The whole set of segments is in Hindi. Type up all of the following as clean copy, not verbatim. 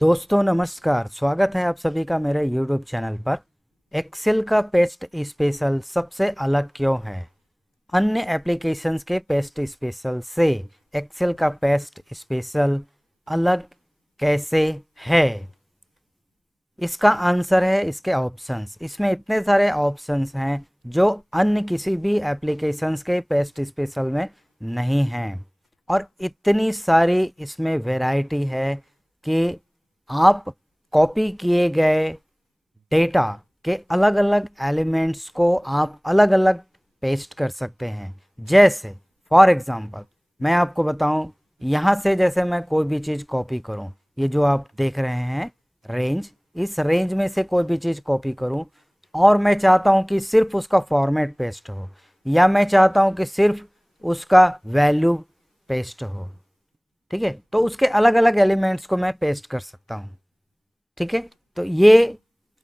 दोस्तों नमस्कार, स्वागत है आप सभी का मेरे YouTube चैनल पर। एक्सेल का पेस्ट स्पेशल सबसे अलग क्यों है? अन्य एप्लीकेशंस के पेस्ट स्पेशल से एक्सेल का पेस्ट स्पेशल अलग कैसे है? इसका आंसर है इसके ऑप्शंस। इसमें इतने सारे ऑप्शंस हैं जो अन्य किसी भी एप्लीकेशंस के पेस्ट स्पेशल में नहीं हैं, और इतनी सारी इसमें वैरायटी है कि आप कॉपी किए गए डेटा के अलग अलग एलिमेंट्स को आप अलग अलग पेस्ट कर सकते हैं। जैसे फॉर एग्जांपल मैं आपको बताऊं, यहाँ से जैसे मैं कोई भी चीज़ कॉपी करूं, ये जो आप देख रहे हैं रेंज, इस रेंज में से कोई भी चीज़ कॉपी करूं और मैं चाहता हूं कि सिर्फ उसका फॉर्मेट पेस्ट हो, या मैं चाहता हूं कि सिर्फ उसका वैल्यू पेस्ट हो, ठीक है, तो उसके अलग अलग एलिमेंट्स को मैं पेस्ट कर सकता हूँ। ठीक है, तो ये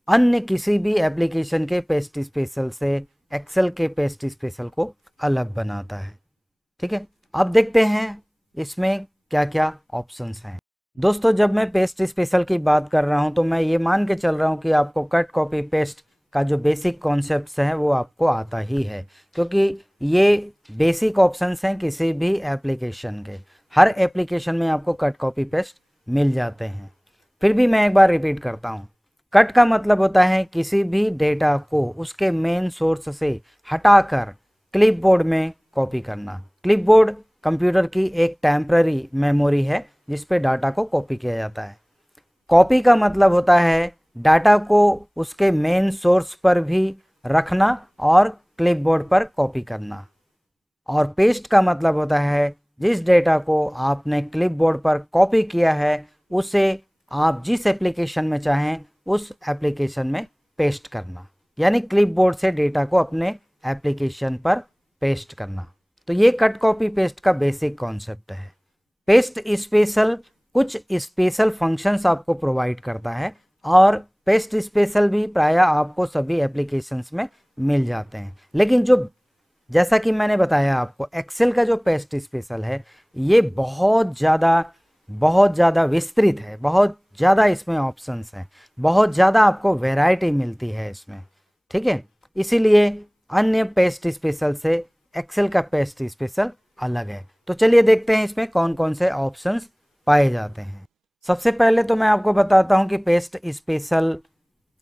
अन्य किसी भी एप्लीकेशन के पेस्ट स्पेशल से एक्सेल के पेस्ट स्पेशल को अलग बनाता है। ठीक है, अब देखते हैं इसमें क्या क्या ऑप्शंस हैं। दोस्तों, जब मैं पेस्ट स्पेशल की बात कर रहा हूं तो मैं ये मान के चल रहा हूं कि आपको कट कॉपी पेस्ट का जो बेसिक कॉन्सेप्ट्स हैं वो आपको आता ही है, क्योंकि ये बेसिक ऑप्शंस हैं किसी भी एप्लीकेशन के। हर एप्लीकेशन में आपको कट कॉपी पेस्ट मिल जाते हैं। फिर भी मैं एक बार रिपीट करता हूँ। कट का मतलब होता है किसी भी डेटा को उसके मेन सोर्स से हटाकर क्लिपबोर्ड में कॉपी करना। क्लिपबोर्ड कंप्यूटर की एक टेम्पररी मेमोरी है जिस पे डाटा को कॉपी किया जाता है। कॉपी का मतलब होता है डाटा को उसके मेन सोर्स पर भी रखना और क्लिपबोर्ड पर कॉपी करना। और पेस्ट का मतलब होता है जिस डेटा को आपने क्लिपबोर्ड पर कॉपी किया है उसे आप जिस एप्लीकेशन में चाहें उस एप्लीकेशन में पेस्ट करना, यानी क्लिपबोर्ड से डेटा को अपने एप्लीकेशन पर पेस्ट करना। तो ये कट कॉपी पेस्ट का बेसिक कॉन्सेप्ट है। पेस्ट स्पेशल कुछ स्पेशल फंक्शंस आपको प्रोवाइड करता है, और पेस्ट स्पेशल भी प्रायः आपको सभी एप्लीकेशंस में मिल जाते हैं। लेकिन जो जैसा कि मैंने बताया आपको, एक्सेल का जो पेस्ट स्पेशल है ये बहुत ज़्यादा विस्तृत है, बहुत ज़्यादा इसमें ऑप्शंस हैं, बहुत ज़्यादा आपको वैरायटी मिलती है इसमें। ठीक है, इसीलिए अन्य पेस्ट स्पेशल से एक्सेल का पेस्ट स्पेशल अलग है। तो चलिए देखते हैं इसमें कौन कौन से ऑप्शंस पाए जाते हैं। सबसे पहले तो मैं आपको बताता हूं कि पेस्ट स्पेशल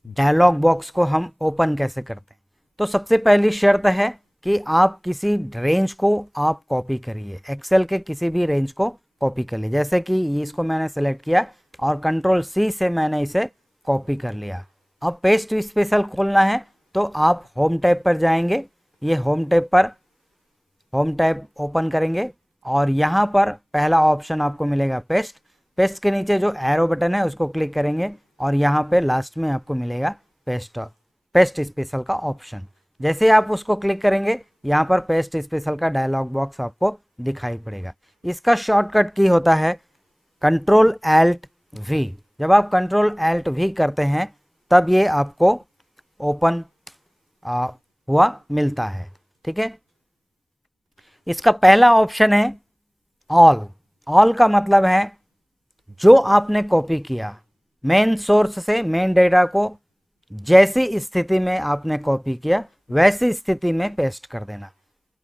डायलॉग बॉक्स को हम ओपन कैसे करते हैं। तो सबसे पहली शर्त है कि आप किसी रेंज को आप कॉपी करिए, एक्सेल के किसी भी रेंज को कॉपी कर लिए। जैसे कि इसको मैंने सेलेक्ट किया और कंट्रोल सी से मैंने इसे कॉपी कर लिया। अब पेस्ट स्पेशल खोलना है तो आप होम टैब पर जाएंगे, ये होम टैब ओपन करेंगे और यहाँ पर पहला ऑप्शन आपको मिलेगा पेस्ट। पेस्ट के नीचे जो एरो बटन है उसको क्लिक करेंगे और यहाँ पे लास्ट में आपको मिलेगा पेस्ट स्पेशल का ऑप्शन। जैसे आप उसको क्लिक करेंगे यहाँ पर पेस्ट स्पेशल का डायलॉग बॉक्स आपको दिखाई पड़ेगा। इसका शॉर्टकट की होता है कंट्रोल एल्ट वी। जब आप कंट्रोल एल्ट वी करते हैं तब ये आपको ओपन हुआ मिलता है। ठीक है, इसका पहला ऑप्शन है ऑल। ऑल का मतलब है जो आपने कॉपी किया मेन सोर्स से, मेन डेटा को जैसी स्थिति में आपने कॉपी किया वैसी स्थिति में पेस्ट कर देना।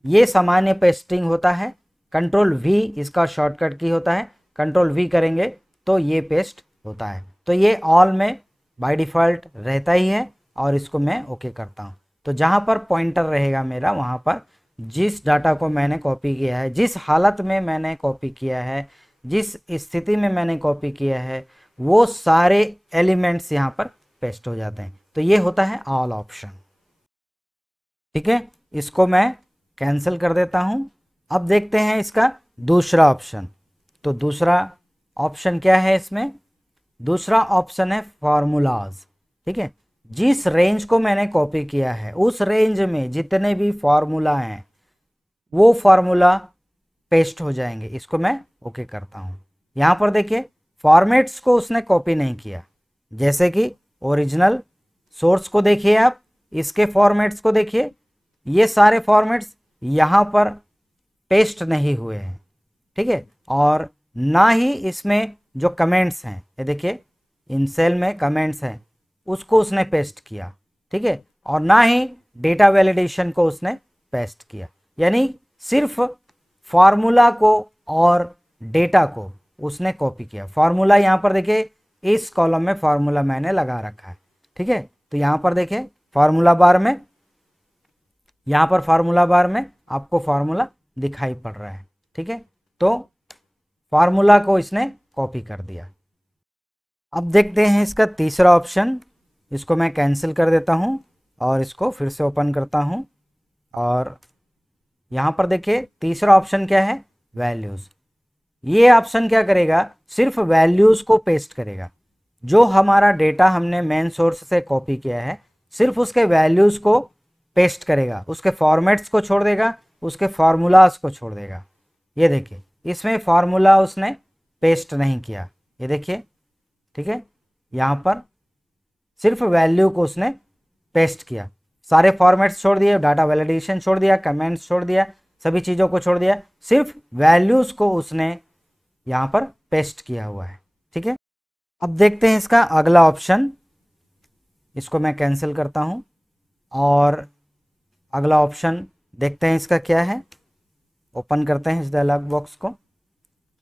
ये सामान्य पेस्टिंग होता है। कंट्रोल वी इसका शॉर्टकट की होता है, कंट्रोल वी करेंगे तो ये पेस्ट होता है। तो ये ऑल में बाय डिफ़ॉल्ट रहता ही है और इसको मैं ओके करता हूँ। तो जहाँ पर पॉइंटर रहेगा मेरा, वहाँ पर जिस डाटा को मैंने कॉपी किया है, जिस हालत में मैंने कॉपी किया है, जिस स्थिति में मैंने कॉपी किया है, वो सारे एलिमेंट्स यहाँ पर पेस्ट हो जाते हैं। तो ये होता है ऑल ऑप्शन। ठीक है, इसको मैं कैंसिल कर देता हूँ। अब देखते हैं इसका दूसरा ऑप्शन। तो दूसरा ऑप्शन क्या है इसमें? दूसरा ऑप्शन है फार्मूलाज। ठीक है, जिस रेंज को मैंने कॉपी किया है उस रेंज में जितने भी फार्मूला हैं वो फार्मूला पेस्ट हो जाएंगे। इसको मैं ओके करता हूँ। यहाँ पर देखिए फॉर्मेट्स को उसने कॉपी नहीं किया, जैसे कि ओरिजिनल सोर्स को देखिए आप, इसके फॉर्मेट्स को देखिए, ये सारे फॉर्मेट्स यहाँ पर पेस्ट नहीं हुए हैं। ठीक है, और ना ही इसमें जो कमेंट्स हैं, ये देखिए इन सेल में कमेंट्स हैं उसको उसने पेस्ट किया, ठीक है, और ना ही डेटा वैलिडेशन को उसने पेस्ट किया। यानी सिर्फ फार्मूला को और डेटा को उसने कॉपी किया। फार्मूला यहाँ पर देखिए इस कॉलम में फार्मूला मैंने लगा रखा है, ठीक है। तो यहाँ पर देखिए फार्मूला बार में, यहाँ पर फार्मूला बार में आपको फार्मूला दिखाई पड़ रहा है, ठीक है। तो फार्मूला को इसने कॉपी कर दिया। अब देखते हैं इसका तीसरा ऑप्शन, इसको मैं कैंसिल कर देता हूँ और इसको फिर से ओपन करता हूँ। और यहाँ पर देखिए तीसरा ऑप्शन क्या है, वैल्यूज़। ये ऑप्शन क्या करेगा, सिर्फ वैल्यूज़ को पेस्ट करेगा। जो हमारा डेटा हमने मेन सोर्स से कॉपी किया है सिर्फ उसके वैल्यूज़ को पेस्ट करेगा, उसके फॉर्मेट्स को छोड़ देगा, उसके फार्मूलाज को छोड़ देगा। ये देखिए इसमें फार्मूला उसने पेस्ट नहीं किया, ये देखिए, ठीक है। यहाँ पर सिर्फ वैल्यू को उसने पेस्ट किया, सारे फॉर्मेट्स छोड़ दिए, डाटा वैलिडेशन छोड़ दिया, कमेंट्स छोड़ दिया, सभी चीज़ों को छोड़ दिया, सिर्फ वैल्यूज़ को उसने यहाँ पर पेस्ट किया हुआ है, ठीक है। अब देखते हैं इसका अगला ऑप्शन, इसको मैं कैंसिल करता हूँ और अगला ऑप्शन देखते हैं इसका क्या है। ओपन करते हैं इस डायलॉग बॉक्स को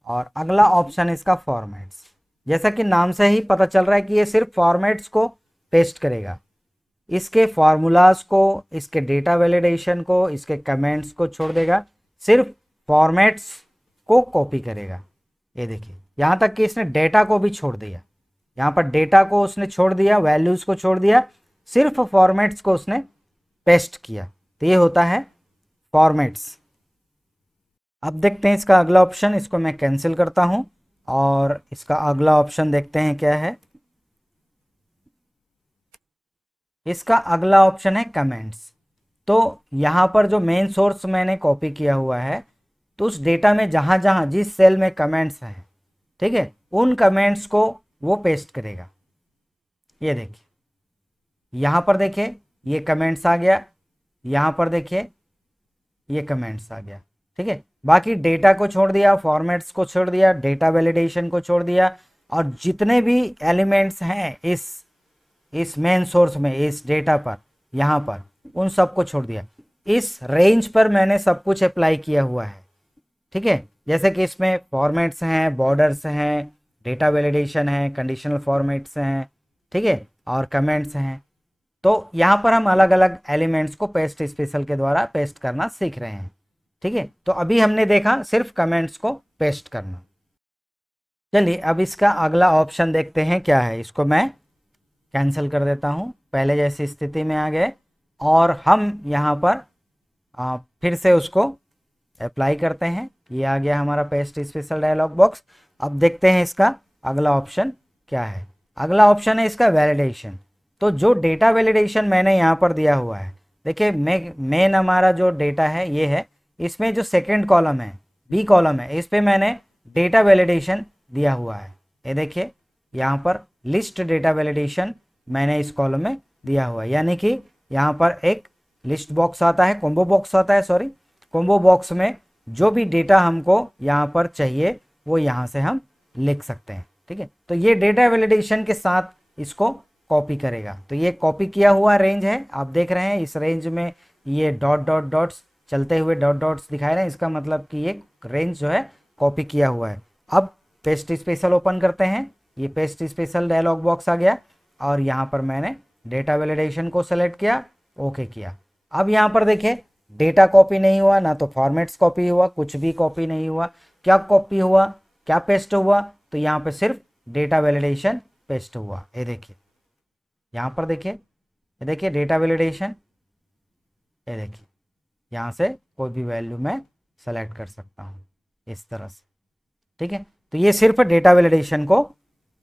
और अगला ऑप्शन इसका फॉर्मेट्स। जैसा कि नाम से ही पता चल रहा है कि ये सिर्फ फॉर्मेट्स को पेस्ट करेगा, इसके फार्मूलाज को, इसके डेटा वैलिडेशन को, इसके कमेंट्स को छोड़ देगा, सिर्फ फॉर्मेट्स को कॉपी करेगा। ये देखिए यहाँ तक कि इसने डेटा को भी छोड़ दिया, यहाँ पर डेटा को उसने छोड़ दिया, वैल्यूज़ को छोड़ दिया, सिर्फ फॉर्मेट्स को उसने पेस्ट किया। तो ये होता है फॉर्मेट्स। अब देखते हैं इसका अगला ऑप्शन, इसको मैं कैंसिल करता हूँ और इसका अगला ऑप्शन देखते हैं क्या है। इसका अगला ऑप्शन है कमेंट्स। तो यहाँ पर जो मेन सोर्स मैंने कॉपी किया हुआ है तो उस डेटा में जहाँ जहाँ जिस सेल में कमेंट्स हैं, ठीक है, उन कमेंट्स को वो पेस्ट करेगा। ये देखिए यहाँ पर देखिए ये कमेंट्स आ गया, यहाँ पर देखिए ये कमेंट्स आ गया, ठीक है। बाकी डेटा को छोड़ दिया, फॉर्मेट्स को छोड़ दिया, डेटा वैलिडेशन को छोड़ दिया और जितने भी एलिमेंट्स हैं इस मेन सोर्स में, इस डेटा पर, यहाँ पर, उन सब को छोड़ दिया। इस रेंज पर मैंने सब कुछ अप्लाई किया हुआ है, ठीक है। जैसे कि इसमें फॉर्मेट्स हैं, बॉर्डर्स हैं, डेटा वैलिडेशन है, कंडीशनल फॉर्मेट्स हैं, ठीक है, और कमेंट्स हैं। तो यहाँ पर हम अलग अलग एलिमेंट्स को पेस्ट स्पेशल के द्वारा पेस्ट करना सीख रहे हैं, ठीक है। तो अभी हमने देखा सिर्फ कमेंट्स को पेस्ट करना। चलिए अब इसका अगला ऑप्शन देखते हैं क्या है। इसको मैं कैंसिल कर देता हूँ, पहले जैसी स्थिति में आ गए और हम यहाँ पर फिर से उसको अप्लाई करते हैं। ये आ गया हमारा पेस्ट स्पेशल डायलॉग बॉक्स। अब देखते हैं इसका अगला ऑप्शन क्या है। अगला ऑप्शन है इसका वैलिडेशन। तो जो डेटा वैलिडेशन मैंने यहाँ पर दिया हुआ है, देखिए मेन हमारा जो डेटा है ये है, इसमें जो सेकंड कॉलम है, बी कॉलम है, इस पे मैंने डेटा वैलिडेशन दिया हुआ है। ये देखिए यहाँ पर लिस्ट डेटा वैलिडेशन मैंने इस कॉलम में दिया हुआ है, यानी कि यहाँ पर एक लिस्ट बॉक्स आता है, कॉम्बो बॉक्स आता है, सॉरी, कॉम्बो बॉक्स में जो भी डेटा हमको यहाँ पर चाहिए वो यहाँ से हम लिख सकते हैं, ठीक है। तो ये डेटा वैलिडेशन के साथ इसको कॉपी करेगा। तो ये कॉपी किया हुआ रेंज है, आप देख रहे हैं इस रेंज में ये डॉट डॉट डॉट्स चलते हुए डॉट डॉट्स दिखाए रहे हैं, इसका मतलब कि ये रेंज जो है कॉपी किया हुआ है। अब पेस्ट स्पेशल ओपन करते हैं, ये पेस्ट स्पेशल डायलॉग बॉक्स आ गया और यहाँ पर मैंने डेटा वैलिडेशन को सेलेक्ट किया, ओके किया। अब यहाँ पर देखिए डेटा कॉपी नहीं हुआ, ना तो फॉर्मेट्स कॉपी हुआ, कुछ भी कॉपी नहीं हुआ। क्या कॉपी हुआ, क्या पेस्ट हुआ, तो यहाँ पे सिर्फ डेटा वैलिडेशन पेस्ट हुआ। ये देखिए यहाँ पर देखिए, ये देखिए डेटा वैलिडेशन, ये देखिए यहाँ से कोई भी वैल्यू मैं सेलेक्ट कर सकता हूँ इस तरह से, ठीक है। तो ये सिर्फ डेटा वैलिडेशन को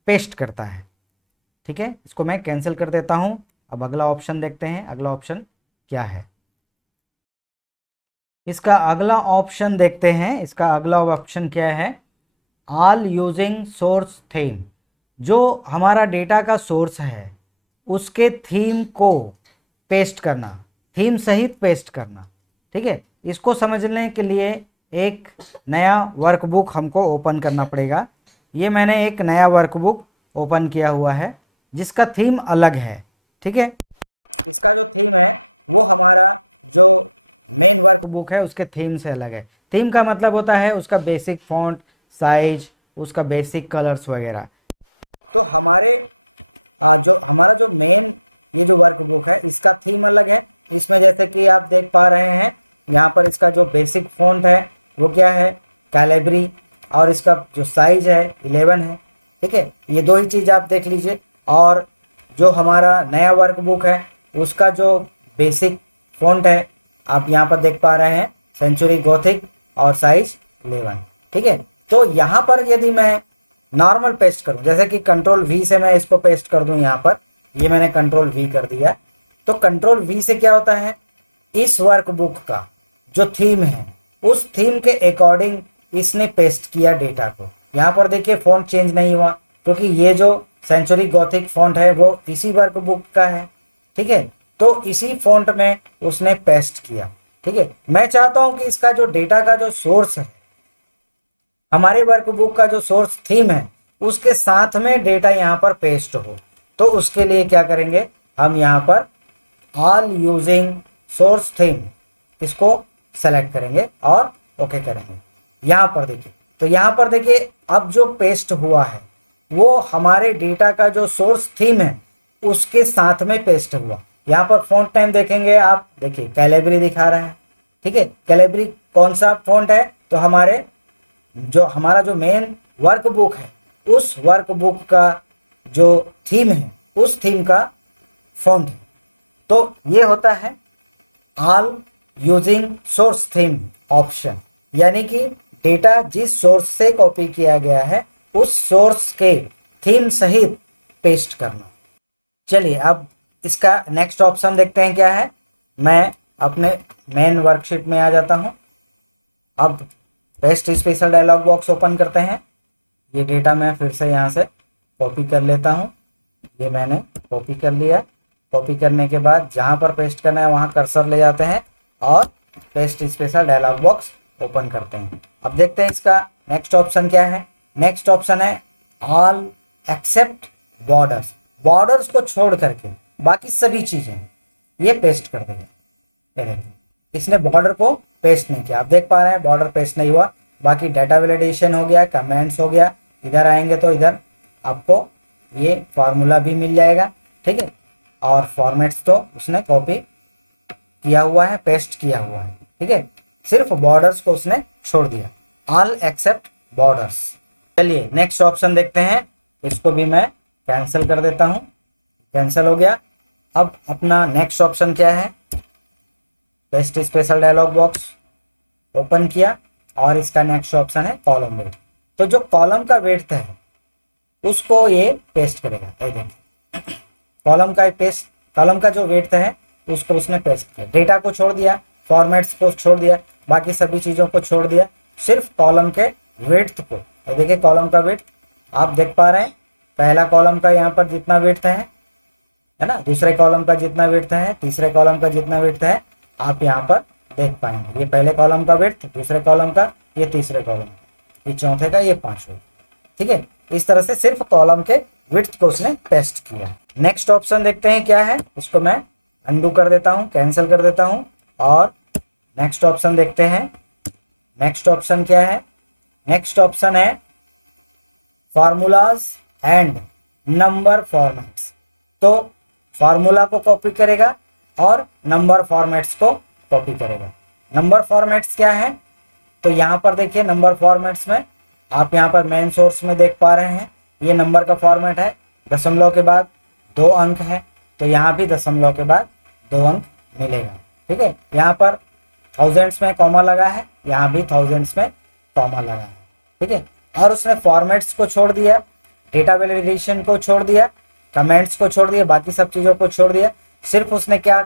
पेस्ट करता है, ठीक है। इसको मैं कैंसिल कर देता हूँ। अब अगला ऑप्शन देखते हैं, अगला ऑप्शन क्या है। इसका अगला ऑप्शन देखते हैं, इसका अगला ऑप्शन क्या है, ऑल यूजिंग सोर्स थीम। जो हमारा डेटा का सोर्स है उसके थीम को पेस्ट करना, थीम सहित पेस्ट करना, ठीक है। इसको समझने के लिए एक नया वर्कबुक हमको ओपन करना पड़ेगा। ये मैंने एक नया वर्कबुक ओपन किया हुआ है जिसका थीम अलग है। ठीक है, इसका जो थीम है वो हमारा जो मेन वर्कबुक है उसके थीम से अलग है। थीम का मतलब होता है उसका बेसिक फॉन्ट साइज, उसका बेसिक कलर्स वगैरह। तो हमारा जो मेन ये जो वर्कबुक है इसका थीम अलग है। इसमें जैसे कि आप देख पा रहे हैं यहाँ पर इसका जो बेसिक फॉन्ट है वो क्या है, कैलिब्री, और इसका जो साइज है 11 है। ठीक है, ये दो ही चीज़ आप देख लीजिए। और जो हमारा नया वर्कबुक है उसका जो बेसिक फॉन्ट है आप यहाँ पर देख पा रहे हैं सेंचुरी गॉथिक और साइज 11। ठीक है, तो यहाँ पर यदि मैं नॉर्मल पेस्ट करूँ, जैसे कि कंट्रोल वी से मैं इसको पेस्ट कर दूँ यहाँ पर, ये मैंने कंट्रोल वी कर दिया। तो कंट्रोल वी से क्या होता है, इस वर्कबुक का जो थीम है उस थीम के अकॉर्डिंग इसने पेस्ट किया डेटा को। यहाँ पर देखिए फॉन्ट चेंज नहीं हुआ क्योंकि ये जो सेंचुरी गॉथिक फॉन्ट है वो इसी वर्कबुक का है। ठीक है, तो इसी फॉन्ट में उसने पेस्ट किया। ठीक है, मैं चाहता हूं कि इसका जो डेटा का जो सोर्स है, हमारे वर्कबुक का जो सोर्स थीम है उसके साथ में डेटा यहाँ पर पेस्ट हो। तो उसके लिए क्या करेंगे, हम यहाँ पर ऑल यूजिंग सोर्स थीम इसको सेलेक्ट करेंगे और ओके करेंगे। यहाँ पर देखिए, तो यहाँ पर देखिए अब जो पेस्ट हुआ है वो हमारे डेटा का जो सोर्स थीम है उसके साथ में पेस्ट हुआ। यहाँ पर फॉन्ट नेम देखेंगे आप, देखिए कैलिब्री दिखा रहा है। ठीक है, कैलिब्री कौन सा फॉन्ट है, तो हमारा जो मेन वर्कबुक है उस वर्कबुक का जो थीम है उस थीम का फॉन्ट है। तो ये होता है all using source theme option, यानी कि डेटा जिस सोर्स से कॉपी किया गया है उस सोर्स के थीम सहित पेस्ट करना। चलिए अब इसका नेक्स्ट ऑप्शन देखते हैं क्या है। मैं अपने मेन वर्कशीट में आ जाता हूं। अब paste special dialogue box open करते हैं। ये डेटा मैं फिर से यहाँ से कॉपी कर लेता हूँ। ये मैंने कॉपी कर लिया। कॉपी करने के बाद जहाँ पर पेस्ट करना है वहाँ कर्सर ले जाते हैं और paste special dialogue box open करते हैं। अब देखते हैं इसका नेक्स्ट ऑप्शन क्या है। नेक्स्ट ऑप्शन है ऑल एक्सेप्ट बॉर्डर्स। बॉर्डर्स को छोड़ करके बाकी सभी चीज़ें ये पेस्ट कर देगा। ये देखिए इसने बॉर्डर को पेस्ट नहीं किया। आप देख पा रहे हैं बॉर्डर पेस्ट नहीं हुआ। बाकी डाटा वैलिडेशन हो गया, कमेंट्स हो गया। इधर आएंगे तो इधर आपको ये फार्मूला भी मिल जाएगा। ठीक है, और फॉर्मेट्स तो उसने कॉपी किया हुआ है, पेस्ट किया हुआ है। ठीक है, सिर्फ बॉर्डर्स को उसने छोड़ दिया, ऑल एक्सेप्ट बॉर्डर्स। चलिए नेक्स्ट ऑप्शन देखते हैं। इसको भी मैं कैंसिल कर देता हूँ। कैंसिल हो गया। अब अपना नेक्स्ट ऑप्शन क्या है, paste special dialogue box open किया और इसका नेक्स्ट ऑप्शन है कॉलम वेट। तो जो कॉलम का वेट है उसको ये पेस्ट करेगा। ये देखिए कॉलम का जो वेट है उसको उसने पेस्ट किया। डेटा को छोड़ दिया, फॉर्मेट्स को छोड़ दिया, बाकी सभी चीज़ों को छोड़ दिया, सिर्फ कॉलम के वेट को। ये देखिए कॉलम का वेट आप देख पा रहे हैं। पहला कॉलम का यहाँ पर जितना वेट है ना, दूसरे कॉलम का जितना वेट है, तीसरे कॉलम का जितना वेट है, आप यहाँ पर देख पाएंगे। ये पहले कॉलम का वेट, दूसरे कॉलम का, ये तीसरे कॉलम, ये चौथे का, ये पांचवें। ठीक है, इस तरह से सिर्फ कॉलम के विड्थ को उसने पेस्ट किया। नेक्स्ट ऑप्शन देखते हैं क्या है। इसको मैं अंडू कर देता हूँ, कैंसिल कर देता हूँ और नेक्स्ट ऑप्शन देखते हैं। नेक्स्ट ऑप्शन क्या है, नेक्स्ट ऑप्शन है फार्मूलाज एंड नंबर फॉर्मेट्स। तो फार्मूला को कॉपी करेगा और नंबर फॉर्मेट्स को कॉपी करेगा। नंबर फॉर्मेट्स क्या है, तो यहाँ पर देखिए नंबर फॉर्मेट्स में आप यहाँ पर मेन सोर्स में देख पा रहे हैं ये नंबर का फॉर्मेट है। दशमलव के बाद 2 अंक है, तो यहाँ भी दशमलव के बाद 2 अंक मिलेगा। ठीक है, यहाँ पर थाउजेंड्स में कॉमा लगा है, यहाँ भी थाउजेंड्स में कॉमा लगा है। ठीक है, और उसने फॉर्मेट्स को छोड़ दिया, डेटा वैलिडेशन को छोड़ दिया, कमेंट्स को छोड़ दिया, बाकी सब चीज़ों को छोड़ दिया। सिर्फ उसने क्या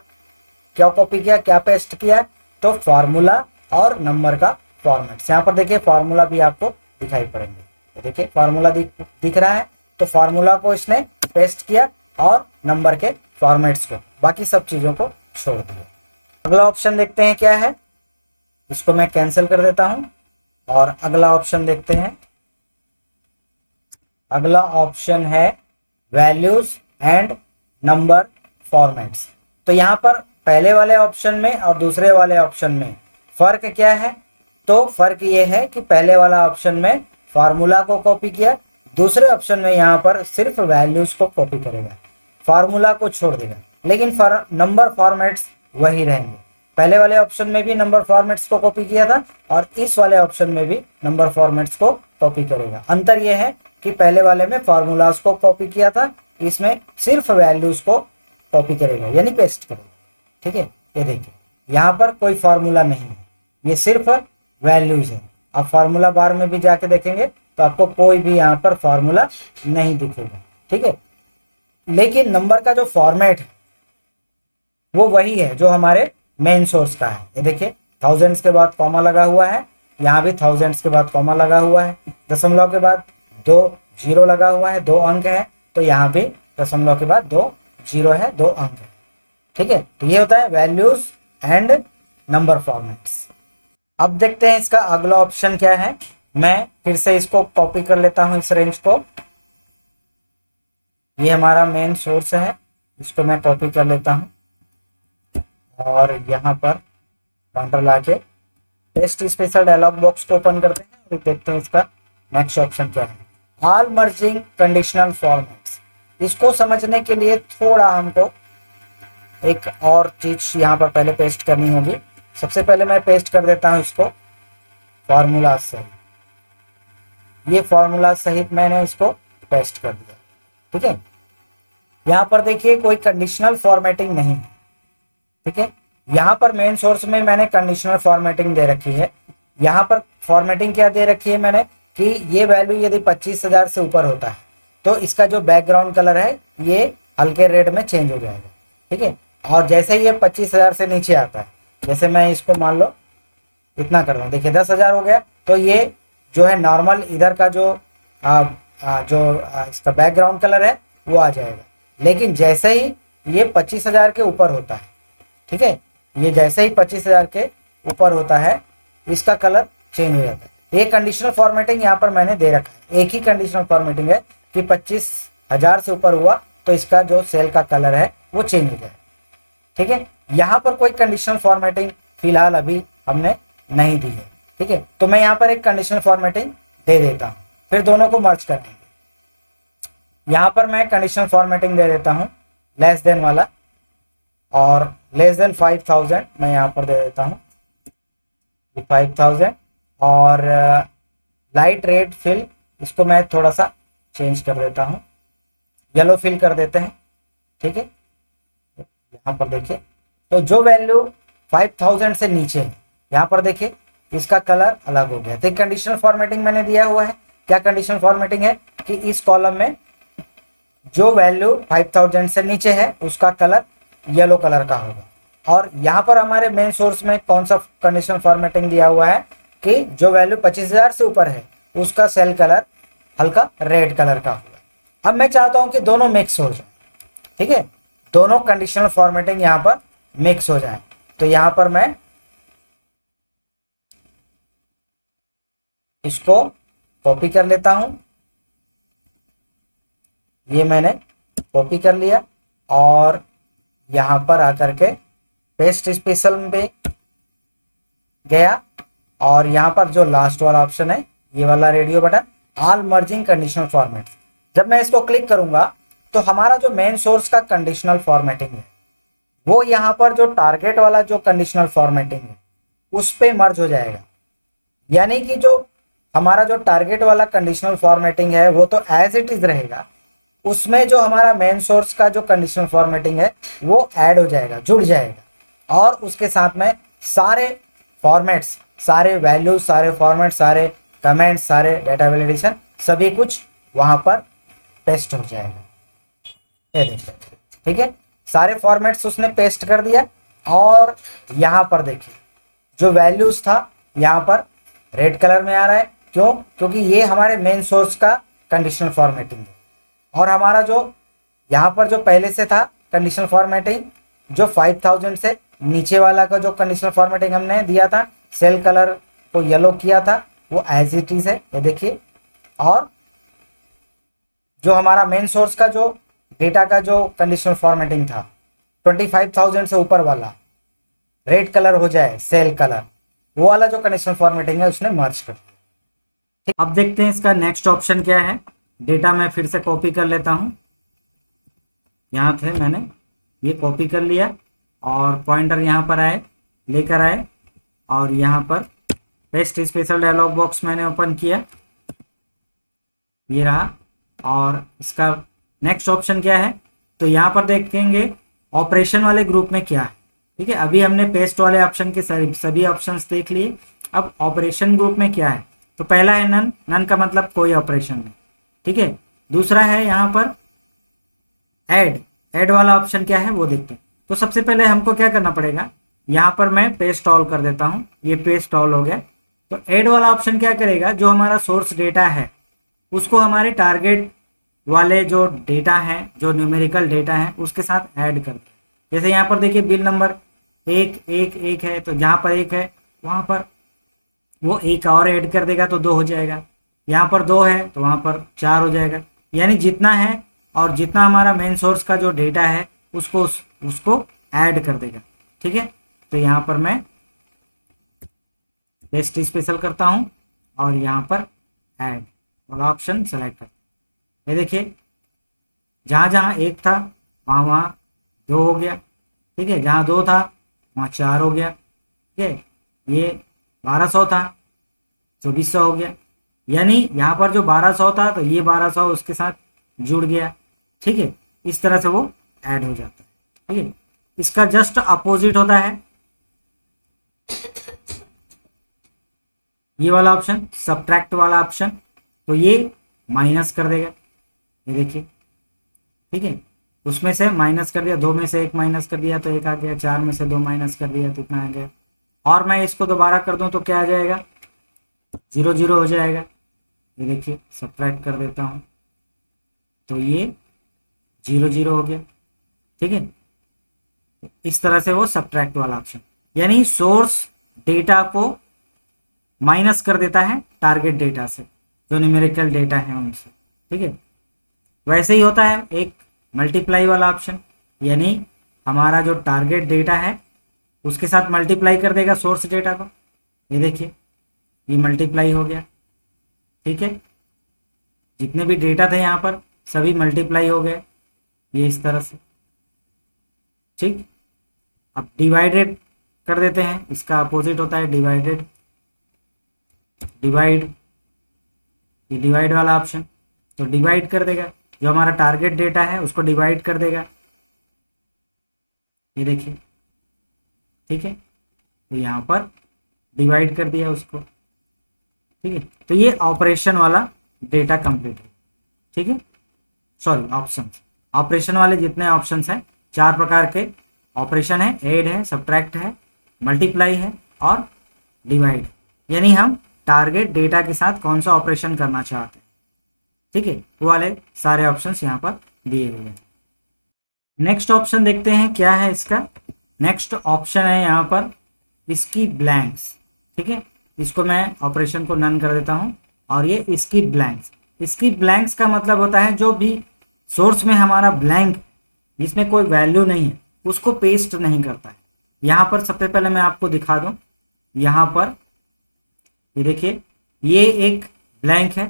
कॉपी किया, क्या पेस्ट किया, तो फार्मूला और नंबर का फॉर्मेट्स। यहाँ पर देखिए फार्मूला भी आपको दिखाई पड़ेंगे। तो देखिए फार्मूला दिख रहा है, तो फार्मूला को इसने पेस्ट किया और नंबर के फॉर्मेट्स को, बाकी सब चीज़ों को छोड़ दिया। अगला ऑप्शन देखते हैं क्या है। इसको मैं कैंसिल कर देता हूँ और अगला ऑप्शन देखते हैं। अगला ऑप्शन है वैल्यूज एंड नंबर फॉर्मेट्स। तो यहाँ पर पहले वाले ऑप्शन में और दूसरे वाले ऑप्शन में फर्क क्या है? तो फर्क ये है कि पहले वाला ऑप्शन में फार्मूला को कॉपी किया, दूसरे ऑप्शन में यहाँ पर सिर्फ वैल्यूज को कॉपी करेगा, फार्मूला को छोड़ देगा, लेकिन नंबर फॉर्मेट्स वही रहेंगे। पहले वाले ऑप्शन में भी नंबर फॉर्मेट्स को कॉपी किया था और इस वाले ऑप्शन में भी नंबर फॉर्मेट्स को कॉपी करेगा। अंतर यह है कि पहले वाले में फार्मूलाज को कॉपी किया था, इसमें सिर्फ वैल्यूज को कॉपी करेगा यानी पेस्ट करेगा। ठीक है, ये देखिए यहाँ पर कोई फार्मूला नहीं है, ये सिर्फ वैल्यूज है। आप फार्मूला बार में भी जाके देखेंगे तो आपको कोई भी यहाँ पर फार्मूला नहीं दिखेगा। ठीक है, लेकिन नंबर का जो फॉर्मेट है वो वही है जो हमारे मेन सोर्स का है। ये देखिए थाउजेंड्स के बाद कॉमा लगा हुआ है, यहाँ भी थाउजेंड्स के बाद कॉमा लगा हुआ है, दशमलव के बाद 2 जीरो लगा हुआ है, 2 अंक है, तो यहाँ भी दशमलव के बाद 2 जीरो है, 2 अंक है। ठीक है, तो ये होता है वैल्यूज एंड नंबर फॉर्मेट्स। अब देखते हैं इसका अगला ऑप्शन क्या है। मैं फिर से इसको कॉपी कर लेता हूं, इस रेंज को। ये हमारा मेन सोर्स है, इसको मैं कॉपी कर लेता हूं और यहाँ पर काउंटर लाके पेस्ट स्पेशल डायलॉग बॉक्स को ओपन करते हैं और देखते हैं इसका नेक्स्ट ऑप्शन क्या है। All merging conditional formats. इसको समझने के लिए थोड़ा हमको एक और चीज यहाँ पर पहले पेस्ट करनी होगी। सबसे पहले मैं पेस्ट कर देता हूँ इसको फार्मूला सहित। ये फार्मूला सहित मैंने इसको पेस्ट कर दिया। ठीक है, यहाँ पर देखिए कोई कंडीशनल फॉर्मेटिंग नहीं है। ठीक है, यहाँ पर मेन सोर्स में मैंने कंडीशनल फॉर्मेटिंग दे रखी है। यहाँ पर फॉर्मेटिंग क्या दे रखी है मैंने कि ये वैल्यू यदि 25,000 से ऊपर होता है तो इसका जो बैकग्राउंड कलर है ये हल्के रेड में चेंज हो जाएगा। ठीक है, और जैसे ही ये 25,000 से नीचे आता है, जैसे मैं इसको मान लो इतना कर दूँ, देखिए 10,000 हो गया, तो ये जो है नॉर्मल इधर का जो इसका बैकग्राउंड कलर है वो आ जाएगा। लेकिन जैसे ही ये 25,000 के ऊपर होता है, ठीक है, ये जैसे ही 25,000 के ऊपर होता है इसका कलर चेंज हो जाता है। ये कंडीशनल फॉर्मेटिंग यहाँ पर मैंने दे रखा है। एक ही कंडीशनल फॉर्मेटिंग है कि 25,000 से ऊपर हुआ तो इसका जो सेल का कलर है वो चेंज हो जाए। ठीक है, यहाँ पर कोई कंडीशनल फॉर्मेटिंग फिलहाल अभी हमने नहीं दी है। ठीक है, तो मैं यहाँ पर एक कंडीशनल फॉर्मेटिंग दे देता हूँ, फिर दोनों को मर्ज करेंगे। यहाँ पर मैं कंडीशनल फॉर्मेटिंग दे देता हूँ लेस देन वाला, और लेस देन 5,000 मैं यहाँ पर दे देता हूँ 5,000, और लाइट रेड फिल इसको मैं थोड़ा सा चेंज कर देता हूँ, येलो फिल कर देते हैं। ठीक है, यहाँ पर देखिए तो जो वैल्यू 5,000 से नीचे है यहाँ पर देखिए इसका कलर अलग हो गया। तो कंडीशनल फॉर्मेटिंग मैंने दिया हुआ है। क्या कंडीशनल फॉर्मेटिंग है कि इस कॉलम में जो वैल्यू 5,000 से नीचे है उसका कलर येलो कलर का होगा, और यहाँ पर हमारे मेन सोर्स में कौन सा कंडीशनल फॉर्मेटिंग दिया हुआ है कि जो वैल्यू 25,000 से ऊपर है उसका सेल कलर हल्का रेड कलर का होगा। अब मैं चाहता हूँ कि दोनों मिक्स हो जाए। ठीक है, दोनों कंडीशनल फॉर्मेटिंग यहाँ पर मिक्स हो जाए, तो यहाँ पर मैं इसको कॉपी कर लेता हूं। ये मैंने कॉपी कर लिया और यहाँ पर आकर के पेस्ट स्पेशल पे गया, और यहाँ पर जो लास्ट वाला ऑप्शन है ये वाला radio button, all merging conditional format. जब मैं इसको क्लिक करूंगा तो हमारा जो मेन सोर्स का कंडीशनल फॉर्मेटिंग है वो यहाँ पर जो टारगेट वाला जो कंडीशनल फॉर्मेटिंग है उस पे मर्ज हो जाएगा। यानी कि जो हमारा जो टारगेट वाला कंडीशनल फॉर्मेटिंग है वो तो एज इट इज रहेगा, उसमें जो हमारा मेन सोर्स का जो कंडीशनल फॉर्मेटिंग है वो ऐड हो जाएगा, जुड़ जाएगा, और उसके साथ में सारे फॉर्मेट्स, सारे वैल्यूज, सारे फॉर्मेट, सारे कमेंट्स, सारे डेटा वैलिडेशन सभी कुछ वहां पर पेस्ट हो जाएगा। ये देखिए, ठीक है, सारे फॉर्मेट्स उसने पेस्ट कर दिया, और यहाँ पर देखिए जो वैल्यूज था यहाँ पर रेड कलर में आ रहा है। क्यों? क्योंकि ये हमारे मेन सोर्स का कंडीशनल फॉर्मेटिंग है, और हमारा जो यहाँ पर जो पहले से था कंडीशनल फॉर्मेटिंग, जो 5,000 से नीचे वाला का जो कंडीशनल फॉर्मेटिंग हमने दिया था, सेल कलर को येलो किया था, वो एज इट इज है, ये देखिए। और जो हमारा मेन सोर्स का जो डेटा का जो कंडीशनल फॉर्मेटिंग था 25,000 से ऊपर वाला रेड कलर हो जाए सेल कलर, वो वाला जो कंडीशनल फॉर्मेटिंग है उसने मर्ज कर दिया। ठीक, अब देखते हैं इसका नेक्स्ट ऑप्शन क्या है। डेटा मैं फिर से कॉपी कर लेता हूं, यहाँ थे मैंने ये कॉपी कर लिया और पॉइंटर यहाँ पर आए लेकर आए और यहाँ पर पेस्ट स्पेशल डायलॉग बॉक्स मैंने ओपन किया, ये रहा। और इसका नेक्स्ट ऑप्शन क्या है, तो यहाँ पर देखेंगे ऑपरेशन वाले ग्रुप में क्या है। ठीक है, अभी हमने पेस्ट वाले ऑप्शन के सभी ऑप्शंस देख लिए। अब ऑपरेशन ग्रुप में क्या है, तो पहला है नन, नन का मतलब कोई ऑपरेशन नहीं। ठीक है, दूसरा है यहाँ पर ऐड, ऐड वाला ऑप्शन क्या है वो देखते हैं। तो सबसे पहले हमको क्या करना पड़ेगा, यहाँ पर मैं पेस्ट ऑल कर देता हूँ, ये पेस्ट ऑल हो गया। तो ऐड वाला ऑप्शन क्या करेगा, जो हमारा सोर्स डेटा है उसको हमारे टारगेट वाले जो डेटा है, जो न्यूमेरिकल डेटा है उसके साथ ऐड कर दे। जैसे यहाँ पर देखिए बिल नंबर 111 है, तो जहाँ पर 1 है वहाँ पर वो 1 और ऐड कर देगा तो 2 हो जाएगा। यहाँ पर 2 है तो वहाँ पर 4 हो जाएगा। यानी जितना है और जितना हमारा मेन सोर्स का जो डेटा है उसको ऐड कर देगा। ठीक है, तो यहाँ पर मैं पेस्ट स्पेशल करता हूँ और यहाँ पर ऐड वाला ऑप्शन सेलेक्ट करता हूँ। ये देखिए जहाँ जहाँ 1 था वहाँ वहाँ 2 हो गया। ठीक है, जहाँ 2 था वहाँ 4 हो गया। ठीक है, ये 1200 था 2400 हो गया। यानी यहाँ पर जो 1200 था तो ये 1200 उसके साथ जुड़ गया। ठीक है, इस तरह से वो ऐड हो जाता है। ठीक है, इसका जस्ट अपोजिट होता है ये वाला ऑप्शन, सब्ट्रैक्ट वाला ऑप्शन। तो ये माइनस कर देगा, ये देखिए। ठीक है, उसमें से माइनस कर दिया, 2 में से 1 माइनस कर दिया तो 1 आ गया, 4 में से 2 माइनस कर दिया तो इतना आ गया। और मैं इसको दोबारा कर दूं तो क्या आ जाएगा, 0 0 हो जाएगा। ये देखिए सब्ट्रैक्ट कर देता हूं तो ये 0 0 हो गया। ठीक है, इस तरह से वो सब्ट्रैक्ट वाला ऑप्शन, यानी सोर्स डेटा को माइनस कर देता है टारगेट डेटा से, जो न्यूमेरिकल डेटा है उनसे। ठीक है, वैसे ही होता है एक मल्टीप्लाई वाला ऑप्शन, यानी हमारा जो टारगेट डेटा है उसके साथ मल्टीप्लाई कर देगा सोर्स डेटा को। ये देखिए ये मल्टीप्लाई हो गया। ठीक है, जितने भी डेटा थे यहाँ पर सभी मल्टीप्लाई हो गए, ये इस तरह से। ठीक, अब डिवाइडेड कर देते हैं, इसका अपोजिट होता है डिवाइडेड, डिवाइड, ये डिवाइड वाला ऑप्शन। तो डिवाइड कर देगा, जो हमारा टारगेट डेटा है उसको डिवाइड कर देगा। ये देखिए, ठीक है, तो यहाँ पर डिवाइड कर दिया उसको। ठीक है, तो ये ऑपरेशन वाला डेटा कंप्लीट है। ठीक है, सॉरी ऑप्शन, ऑपरेशन वाले जितने ऑप्शंस हैं 4 प्रकार के ऑपरेशन है, ऐड है, सब्ट्रैक्ट है, मल्टीप्लाई है और डिवाइड, यानी हम टारगेट डेटा के साथ कौन सा ऑपरेशन करना चाहते हैं। ठीक है, वो वाले सारे ऑप्शंस यहाँ पर दिए हुए हैं। नेक्स्ट ऑप्शन देखते हैं क्या है इसका। नेक्स्ट ऑप्शन है यहाँ पर इसकी ब्लैंक्स। ठीक है, इसको मैं ऑपरेशन को नन कर देता हूँ और ये इसकी ब्लैंक्स। इसकी ब्लैंक्स का मतलब होता है जो भी सोर्स में हमारा ब्लैंक जिसमें कोई वैल्यू नहीं है उसको पेस्ट नहीं करता है। यहाँ पर सबसे पहले मैं आपको दिखा दूँ, यहाँ पर ये देखिए ये एक ब्लैंक है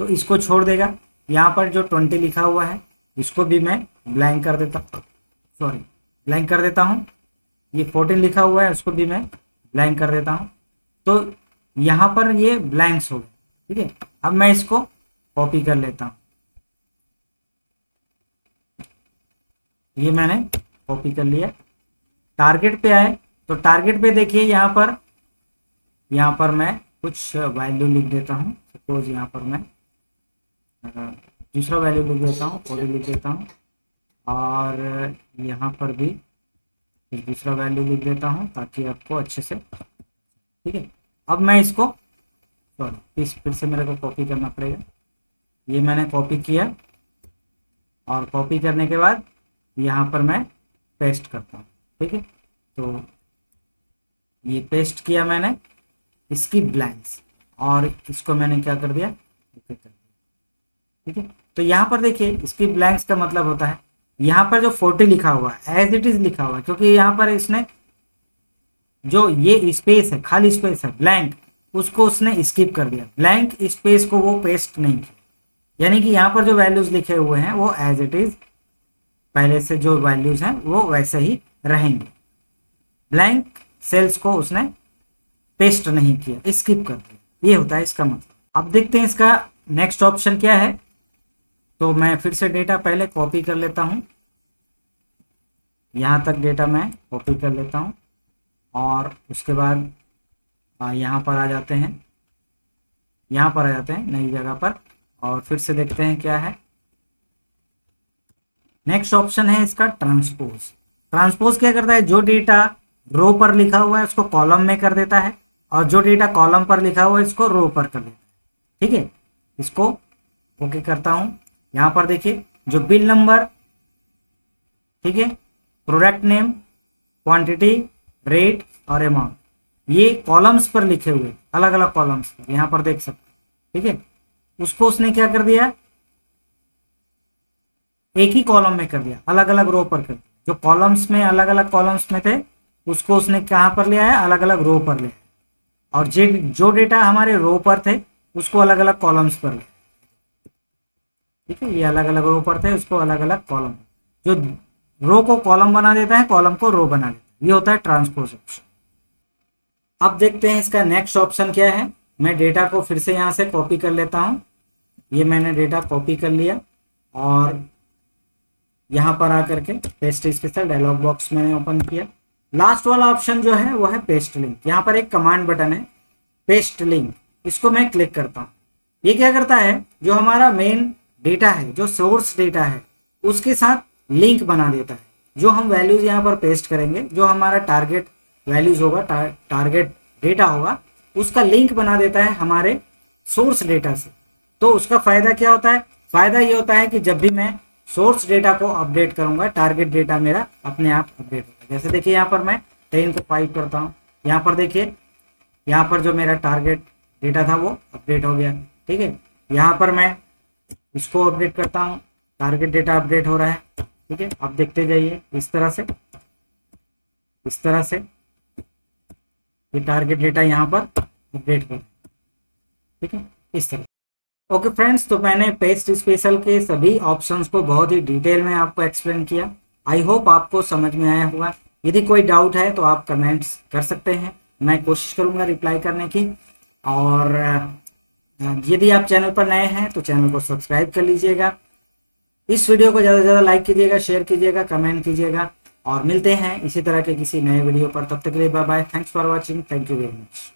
तो इसको छोड़ देगा। यहाँ पर जो 20 लिखा हुआ है इसको भी मैं ब्लैंक कर देता, सॉरी ब्लैंक कर देता हूँ। ये 14 लिखा हुआ है उसको भी मैं ब्लैंक कर देता हूँ। तो यहाँ पर ये ब्लैंक्स हो गए। ठीक है, अब मैं इसको कॉपी कर लेता हूँ, ये मैंने कॉपी कर लिया। टारगेट पे आए तो टारगेट पे देखिए यहाँ पर मैं कुछ वैल्यू लिख देता हूँ। सपोज यहाँ पर मैं दूसरा वैल्यू लिख देता हूँ, 40 लिख देता हूँ और यहाँ पर भी एक दूसरा वैल्यू लिख देता हूँ ताकि आपको अच्छे से। ठीक है, अब मैं इसको सॉरी फिर से मेरे को कॉपी करना पड़ेगा। ये मैंने कॉपी किया और कॉपी करने के बाद यहाँ पर मैं पेस्ट करता हूँ। ठीक है, तो ये पेस्ट किया मैंने इसकी ब्लैंक्स और इसको मैंने क्या कर दिया, ठीक है। तो यहाँ पर देखिए इसकी ब्लैंक्स का मतलब होता है यहाँ पर जो 40 लिखा हुआ है एज इट इज लिखा हुआ है, क्योंकि यहाँ पर इसने जो ये स्पेस है, खाली स्पेस है ब्लैंक, उसको उसने स्किप कर दिया, ब्लैंक स्पेस को वो पेस्ट नहीं किया। यानी कि यहाँ पर जो वैल्यूज लिखे हुए हैं वो एज इट इज पहले से जो वैल्यूज हैं वो वैसे ही रहेंगे, ब्लैंक सेल्स को उसने पेस्ट नहीं किया, स्किप कर दिया, ये होता है इसका मतलब। अब देखते हैं इसका नेक्स्ट ऑप्शन क्या है। तो मैं फिर से डेटा पहले कॉपी कर लेता हूं, यहां तक डेटा मैं कॉपी कर लेता हूं और उसके बाद यहाँ पर आ जाते हैं, यहाँ पर आ जाते हैं नई जगह पर और फिर से देखते हैं क्या है। नेक्स्ट ऑप्शन है इसका ट्रांसपोज। ट्रांसपोज क्या करता है, जो डेटा रो पर लिखा हुआ है उसको कॉलम में कर देता है और जो डेटा कॉलम पर लिखा हुआ है इसको रो पर कर देता है। ठीक है, इसको ओके करता हूं। यहां पर देखिए जो बिल नंबर, ठीक है, प्रोडक्ट नेम, क्वांटिटी, रेट और अमाउंट, ये कॉलम्स पर लिखे हुए, अलग अलग कॉलम्स पर यहां पर देख सकते हैं। ठीक है, उसको उसने क्या कर दिया, एक ही कॉलम में कर दिया, अलग अलग रो पर कर दिया। जो कॉलम्स में अलग अलग कॉलम्स में थे उसको उसने कहां पर लिया है, अलग अलग रो पर लिया, और जो डेटा हमारे रो पर थे उसको अलग अलग कॉलम्स पर लिया। ठीक है, ये अलग अलग रो पर थे, उसको अलग अलग कॉलम, जो रो को कॉलम बना देता है कॉलम को रो बना देता है, ये होता है ट्रांसपोज ऑप्शन। अब देखते हैं इसका नेक्स्ट ऑप्शन क्या है। मैं डेटा को फिर से यहां से कॉपी कर लेता हूं, ये मैंने डेटा कॉपी कर लिया और यहां पर आकर के पेस्ट स्पेशल डायलॉग बॉक्स मैंने ओपन किया। लास्ट वाला ऑप्शन जो है वो है पेस्ट लिंक। यहाँ पर एक कमांड बटन है पेस्ट लिंक, इसको मैं क्लिक करता हूँ। ये क्या करता है, जो हमारा मेन डेटा है, जो सोर्स डेटा है, उसके साथ लिंक बना देता है। जो हम वैल्यूज यहाँ पर पेस्ट करेंगे, जो हमारा टारगेट वैल्यूज होगा, टारगेट डेटा होगा, उसका लिंक बना देता है हमारे सोर्स डेटा से। तो उसका फायदा क्या होता है, फायदा ये होता है कि जब भी मैं सोर्स डेटा को अपडेट करूंगा, टारगेट डेटा मेरा अपने आप अपडेट होगा। जैसे देखिए यहाँ पर मैं 10 को 5 करता हूँ, यहाँ पर देखिए यहाँ पर जो मेरा टारगेट डेटा था वो अपडेट हो गया। ठीक है, यहाँ पर मैं इसको अपडेट करता हूँ, टारगेट डेटा अपडेट हो रहा है। ठीक है, अब देखते जाइए इस तरह से ये टारगेट डेटा यहाँ पर अपडेट कर, ठीक है, इस तरह। ओके फ्रेंड्स, तो मैंने पेस्ट स्पेशल के सभी ऑप्शंस को बहुत ही डिटेल में आपको एक्सप्लेन किया। आई होप आपको समझ में आया होगा। यदि कोई डाउट है तो आप कमेंट्स कर सकते हैं, मैं कोशिश करूंगा रिप्लाई करने की। और यदि आप चैनल पर नए हैं तो चैनल को सब्सक्राइब कर लीजिएगा। इस वीडियो को ज़्यादा से ज़्यादा लाइक कीजिएगा, शेयर कीजिएगा, कमेंट कीजिएगा और मिलते हैं इसी तरह के किसी नए वीडियो पर। तब तक के लिए bye bye, thanks for watching, thank you very much.